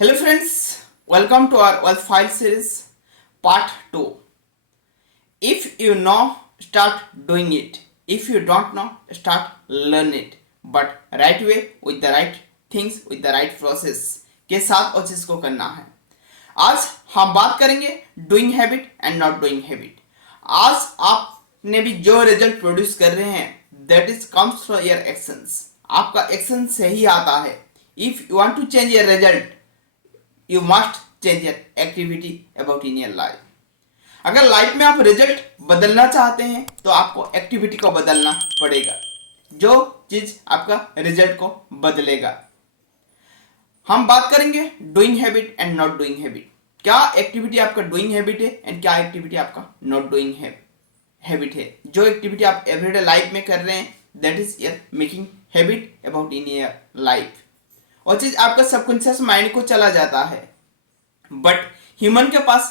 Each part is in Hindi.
Hello friends, welcome to our wealth file series part 2. If you know, start doing it. If you don't know, start learn it. But right way with the right things with the right process के साथ उस चीज को करना है. आज हम बात करेंगे doing habit and not doing habit. आज आपने भी जो रिजल्ट प्रोड्यूस कर रहे हैं that is comes from your actions. आपका एक्शन से ही आता है. If you want to change your result you must change your activity about in your life. अगर लाइफ में आप रिजल्ट बदलना चाहते हैं तो आपको एक्टिविटी को बदलना पड़ेगा, जो चीज आपका रिजल्ट को बदलेगा. हम बात करेंगे doing habit and not doing habit. क्या एक्टिविटी आपका डूइंग हैबिट है एंड क्या एक्टिविटी आपका नॉट डूइंग हैबिट है. जो एक्टिविटी आप एवरीडे लाइफ में कर रहे हैं that is your making habit about in your life. और चीज आपका सबकॉन्शियस माइंड को चला जाता है. बट ह्यूमन के पास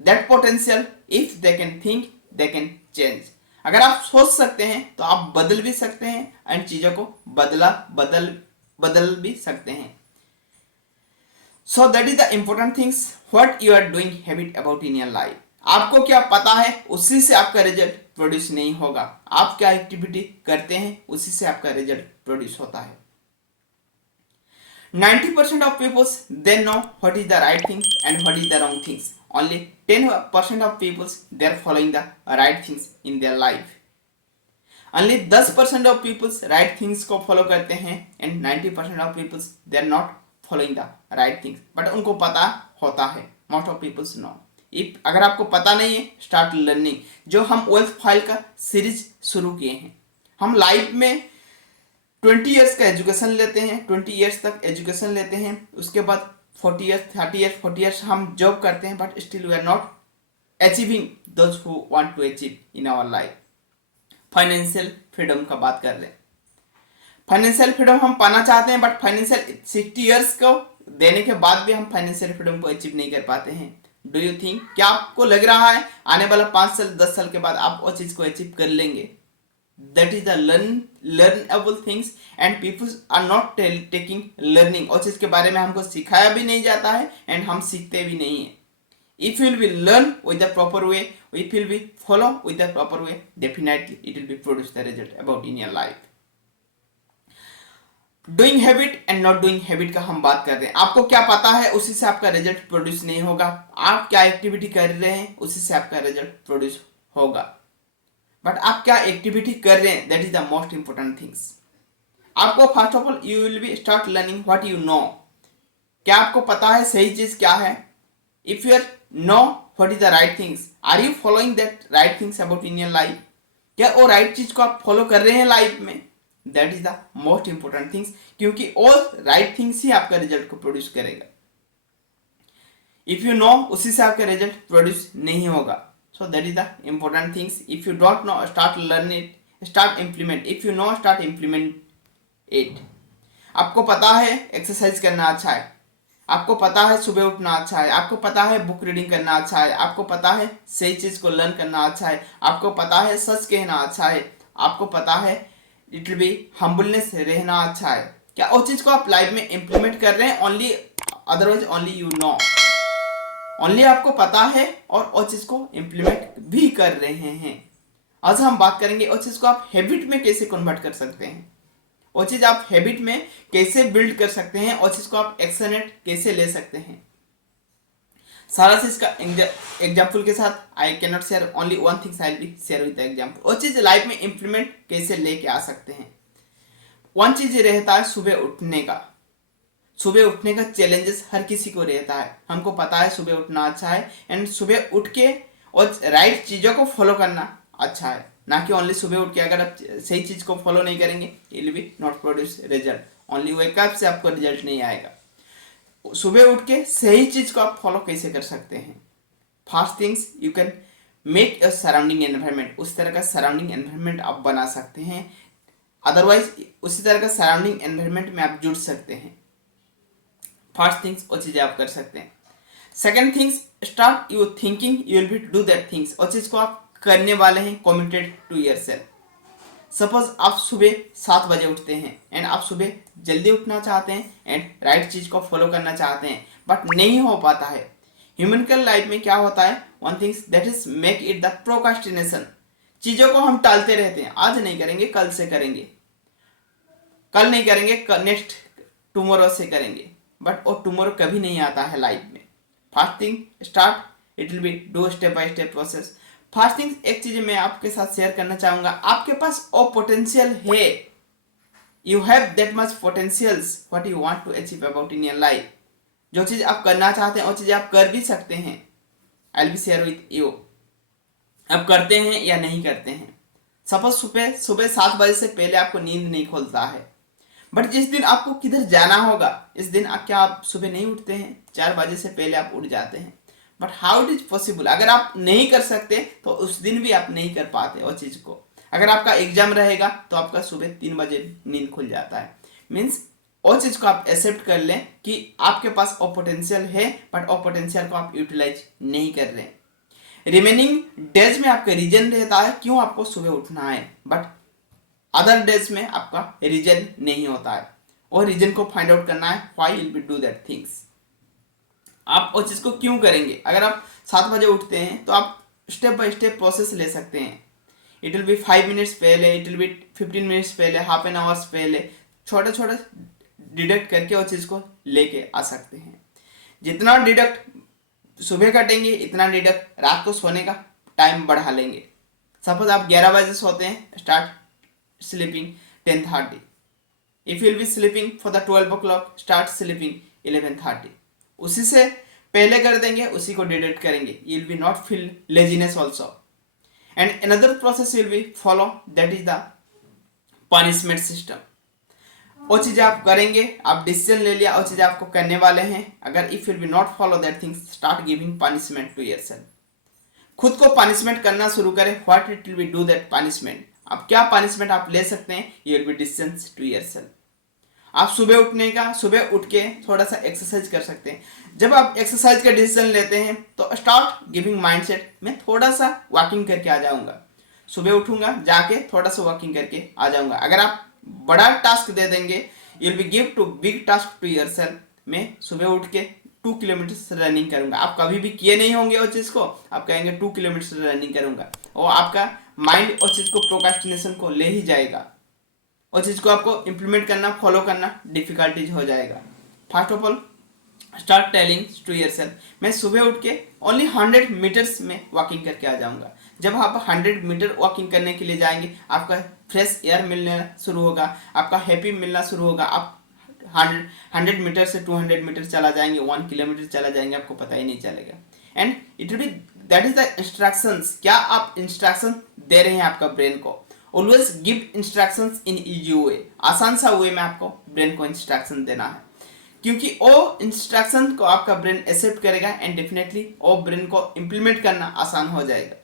that potential, if they can think they can change. अगर आप सोच सकते हैं तो आप बदल भी सकते हैं एंड चीजों को बदल भी सकते हैं. So that is the important things what you are doing habit about in your life. आपको क्या पता है उसी से आपका रिजल्ट प्रोड्यूस नहीं होगा. आप क्या एक्टिविटी करते हैं उसी से आपका रिजल्ट प्रोड्यूस होता है. 90% of people they know what is the right things and what is the wrong things. Only 10% of people they are following the right things in their life. Only 10% of people right things को follow करते हैं and 90% of people they are not following the right things. But उनको पता होता है. Most of people know. If अगर आपको पता नहीं है start learning. जो हम wealth file का सीरीज शुरू किए हैं. हम लाइफ में 20 ईयर्स का एजुकेशन लेते हैं, 20 ईयर्स तक एजुकेशन लेते हैं. उसके बाद 40 ईयर्स, 30 ईयर्स, 40 ईयर्स हम जॉब करते हैं. But still we are not achieving those who want to achieve in our life. Financial freedom का बात कर रहे हैं. फाइनेंशियल फ्रीडम हम पाना चाहते हैं बट फाइनेंशियल 60 ईयर्स को देने के बाद भी हम फाइनेंशियल फ्रीडम को अचीव नहीं कर पाते हैं. डू यू थिंक, क्या आपको लग रहा है आने वाला 5 साल 10 साल के बाद आप वो चीज को अचीव कर लेंगे? That is the learnable things and people are not taking learning. और चीज के बारे में हमको सिखाया भी नहीं जाता है एंड हम सीखते भी नहीं है. If you will learn with the proper way, if you will follow with the proper way, definitely it will be produce the result about in your life. Doing habit and not doing habit का हम बात कर रहे हैं. आपको क्या पता है उसी से आपका रिजल्ट प्रोड्यूस नहीं होगा. आप क्या एक्टिविटी कर रहे हैं उसी से आपका रिजल्ट प्रोड्यूस होगा. बट आप क्या एक्टिविटी कर रहे हैं that is the most important things. आपको first of all you will be start learning what you know. क्या आपको पता है सही चीज क्या है? If you are know what is the right things, are you following that right things about in your life? क्या वो राइट चीज को आप फॉलो कर रहे हैं लाइफ में? That is the most important things. क्योंकि ऑल राइट थिंग्स ही आपका रिजल्ट को प्रोड्यूस करेगा. इफ यू नो उसी से आपका रिजल्ट प्रोड्यूस नहीं होगा. So that is the important things. If you don't know, start learn it, start implement. If you know, start implement it. आपको पता है एक्सरसाइज करना अच्छा है, आपको पता है सुबह उठना अच्छा है, आपको पता है बुक रीडिंग करना अच्छा है, आपको पता है सही चीज को लर्न करना अच्छा है, आपको पता है सच कहना अच्छा है, आपको पता है इट विल बी हम्बलनेस रहना अच्छा है. क्या वो चीज को आप लाइफ में इम्प्लीमेंट कर रहे हैं? Only otherwise only you know. Only आपको पता है और उस चीज को इम्प्लीमेंट भी कर रहे हैं. आज हम बात करेंगे उस चीज को आप हैबिट में कैसे कन्वर्ट कर सकते हैं, वो चीज आप हैबिट में कैसे बिल्ड कर सकते हैं, और चीज को आप एक्शनेट कैसे ले सकते हैं. सारा चीज का एग्जाम्पल के साथ I can not share only one things, I will be share with the example. वो चीज लाइफ में इम्प्लीमेंट कैसे लेके आ सकते हैं. वन चीज रहता है सुबह उठने का. सुबह उठने का चैलेंजेस हर किसी को रहता है. हमको पता है सुबह उठना अच्छा है एंड सुबह उठ के और राइट चीज़ों को फॉलो करना अच्छा है. ना कि ओनली सुबह उठ के अगर आप सही चीज़ को फॉलो नहीं करेंगे it will be not produce result. Only wake up से आपको रिजल्ट नहीं आएगा. सुबह उठ के सही चीज़ को आप फॉलो कैसे कर सकते हैं? First things you can make your surrounding environment. उस तरह का सराउंडिंग एनवायरनमेंट आप बना सकते हैं. अदरवाइज उसी तरह का सराउंडिंग एनवायरनमेंट में आप जुड़ सकते हैं. फर्स्ट थिंग्स वो चीज़ें आप कर सकते हैं. Second things start you're thinking you will be do that things. और चीज़ को आप करने वाले हैं कमिटेड टू योरसेल्फ. सपोज आप सुबह 7 बजे उठते हैं एंड आप सुबह जल्दी उठना चाहते हैं एंड राइट चीज को फॉलो करना चाहते हैं, बट नहीं हो पाता है। ह्यूमन लाइफ में क्या होता है, one things that is make it the procrastination. चीजों को हम टालते रहते हैं, आज नहीं करेंगे कल से करेंगे, कल नहीं करेंगे नेक्स्ट टुमारो से करेंगे, बट वो टुमारो कभी नहीं आता है लाइफ में। First thing start, it will be do step by step process. First thing एक चीज मैं आपके साथ शेयर करना चाहूंगा, आपके पास वो पोटेंशियल है, you have that much potentials what you want to achieve about in your life. जो चीज आप करना चाहते हैं वो चीज आप कर भी सकते हैं। I will share with you, आप करते हैं या नहीं करते हैं। सपोज सुबह 7 बजे से पहले आपको नींद नहीं खोलता है, बट जिस दिन आपको किधर जाना होगा इस दिन आप सुबह नहीं उठते हैं, 4 बजे से पहले आप उठ जाते हैं। But how it is possible? अगर आप नहीं कर सकते तो उस दिन भी आप नहीं कर पाते वो चीज को। अगर आपका एग्जाम रहेगा तो आपका सुबह 3 बजे नींद खुल जाता है। मीन्स वो चीज को आप एक्सेप्ट कर लें कि आपके पास वो पोटेंशियल है, बट वो पोटेंशियल को आप यूटिलाइज नहीं कर रहे हैं। रिमेनिंग डेज में आपका रीजन रहता है क्यों आपको सुबह उठना है, बट अदर डेज में आपका रीजन नहीं होता है। और रीजन को फाइंड आउट करना है, why will be do that things. आप वो चीज को क्यों करेंगे? अगर आप 7 बजे उठते हैं तो आप स्टेप बाय स्टेप प्रोसेस ले सकते हैं। इट विल बी 5 मिनट्स पहले, इट विल बी 15 मिनट्स पहले, हाफ एन आवर्स पहले, छोटे छोटे डिडक्ट करके वो चीज को लेके आ सकते हैं। जितना डिडक्ट सुबह कटेंगे इतना डिडक्ट रात को सोने का टाइम बढ़ा लेंगे। सपोज आप 11 बजे सोते हैं, start sleeping 10:30। If you will B sleeping for the 12 o'clock, start sleeping 11:30। उसी से पहले कर देंगे, उसी को डिडक्ट करेंगे, you will be not feel laziness also. And another process will be follow, that is the punishment system. वो चीजें आप करेंगे, आप डिसीजन ले लिया, वो चीजें आपको करने वाले हैं। अगर if will be not follow that things, start giving punishment to yourself. खुद को पनिशमेंट करना शुरू करें। What it will be do that punishment, आप क्या पनिशमेंट आप ले सकते हैं, you will be decision to yourself. आप सुबह उठ के थोड़ा सा एक्सरसाइज कर सकते हैं। जब आप एक्सरसाइज का डिसीजन लेते हैं तो स्टार्ट गिविंग माइंडसेट, मैं थोड़ा सा वॉकिंग करके आ जाऊंगा, सुबह उठूंगा जाके थोड़ा सा वॉकिंग करके आ जाऊंगा। अगर आप बड़ा टास्क दे देंगे, you will be give to big task to yourself. मैं सुबह उठ के 2 किलोमीटर रनिंग करूंगा। आप कभी भी किए नहीं होंगे वो चीज को, आप कहेंगे 2 किलोमीटर रनिंग करूंगा, और आपका माइंड उस चीज को प्रोक्रास्टिनेशन को ले ही जाएगा। उस चीज को आपको इंप्लीमेंट करना, फॉलो करना डिफिकल्टीज हो जाएगा। First of all start telling to yourself, मैं सुबह उठ के ओनली 100 मीटर्स में वॉकिंग करके आ जाऊंगा। जब आप 100 मीटर वॉकिंग करने के लिए जाएंगे, आपका फ्रेश एयर मिलना शुरू होगा, आपका हैप्पी मिलना शुरू होगा। आप 100 मीटर से 200 मीटर चला जाएंगे, 1 किलोमीटर चला जाएंगे, आपको पता ही नहीं चलेगा। And it will B, that is the instructions. क्या आप इंस्ट्रक्शन दे रहे हैं आपका ब्रेन को? Always give instructions in easy way, आसान सा वे में आपको ब्रेन को इंस्ट्रक्शन देना है, क्योंकि वो इंस्ट्रक्शन को आपका ब्रेन एक्सेप्ट करेगा एंड डेफिनेटली वो ब्रेन को इंप्लीमेंट करना आसान हो जाएगा।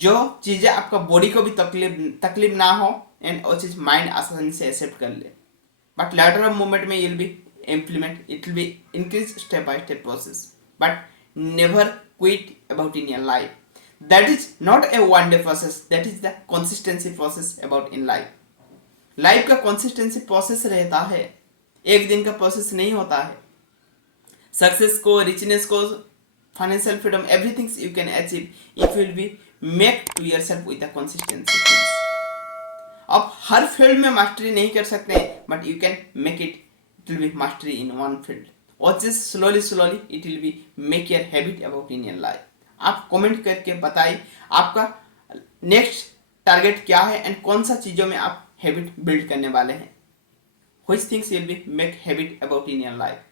जो चीजें आपका बॉडी को भी तकलीफ ना हो, एंड वो चीज माइंड आसानी से एक्सेप्ट कर ले। बट लेटर ऑफ मोमेंट में will be implement, it will be increase step by step process, but never quit about in your life. That is not a one day process, that is the consistency process about in life. Life का consistency process रहता है, एक दिन का प्रोसेस नहीं होता है। सक्सेस को, रिचनेस को, financial freedom, everything you can achieve if you will be make to yourself with the consistency. आप हर फील्ड में मास्टरी नहीं कर सकते, but you can make it will be mastery in one field. और just slowly it will be make your habit about in your life. आप कमेंट करके बताइए आपका नेक्स्ट टारगेट क्या है एंड कौन सा चीजों में आप हैबिट बिल्ड करने वाले हैं। Which things will be make habit about in your life?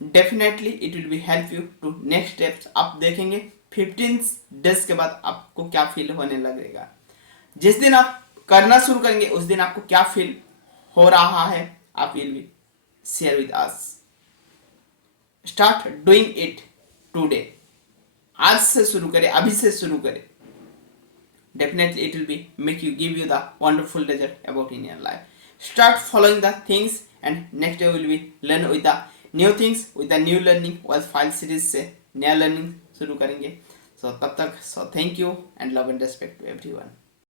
Definitely it will be help you to next steps। आप देखेंगे 15 डेज के बाद आपको क्या फील होने लगेगा। जिस दिन आप करना शुरू करेंगे उस दिन आपको क्या फील हो रहा है, आप will be share with us. Start doing it today. आज से शुरू करें, अभी से शुरू करें। Definitely it will be make you give you the wonderful result about in your life. Start following the things and next day will be learn with the new things, with the new learning। was file series से नया learning शुरू करेंगे। So तब तक, so thank you and love and respect to everyone।